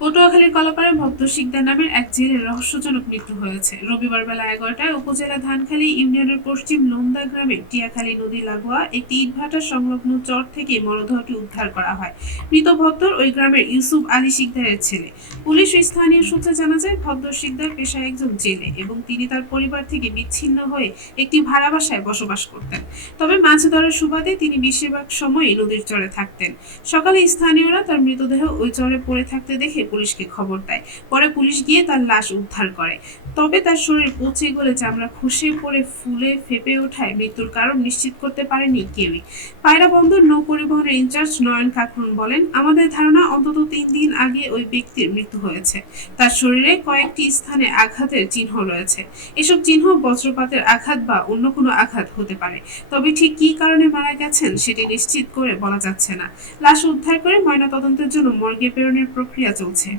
পটুয়াখালীর কলাপাড়ায় ভক্ত শিকদার নামের এক জেলের রহস্যজনক মৃত্যু হয়েছে। রবিবার বেলা 11টায় উপজেলা ধানখালী ইউনিয়নের পশ্চিম লোন্দা গ্রামের টিয়াখালী নদী লাগোয়া একটি ইটভাটার সংলগ্ন চর থেকে মরদেহটি উদ্ধার করা হয়। মৃত ভদ্দর ওই গ্রামের ইউসুফ আলী শিকদারের ছেলে। পুলিশ ও স্থানীয় সূত্রে জানা যায়, ভদ্দর শিকদার পেশায় একজন জেলে এবং তিনি তার পরিবার থেকে বিচ্ছিন্ন হয়ে একটি ভাড়া বাসায় বসবাস করতেন। তবে মাছ ধরার সুবাদে তিনি বেশিরভাগ সময়ই নদীর চরে থাকতেন। সকালে স্থানীয়রা তার মৃতদেহ ওই চরে পড়ে থাকতে দেখে পুলিশকে খবর দেয়। পরে পুলিশ গিয়ে তার লাশ উদ্ধার করে। তবে তার শরীর পচে গলে চামড়া খসে পড়ে ফুলে ফেপে ওঠায় মৃত্যুর কারণ নিশ্চিত করতে পারেনি কেউই। পায়রা বন্দর নৌ পরিবহনের ইনচার্জ নয়ন কাকরুন বলেন, আমাদের ধারণা অন্তত 3 দিন আগে ওই ব্যক্তির মৃত্যু হয়েছে। তার শরীরে কয়েকটি স্থানে আঘাতের চিহ্ন রয়েছে। এসব চিহ্ন বজ্রপাতের আঘাত বা অন্য কোনো আঘাত হতে পারে। তবে ঠিক কী কারণে মারা গেছেন সেটি নিশ্চিত করে বলা যাচ্ছে না। লাশ উদ্ধার করে ময়নাতদন্তের জন্য মর্গে প্রেরণের প্রক্রিয়া চলছে।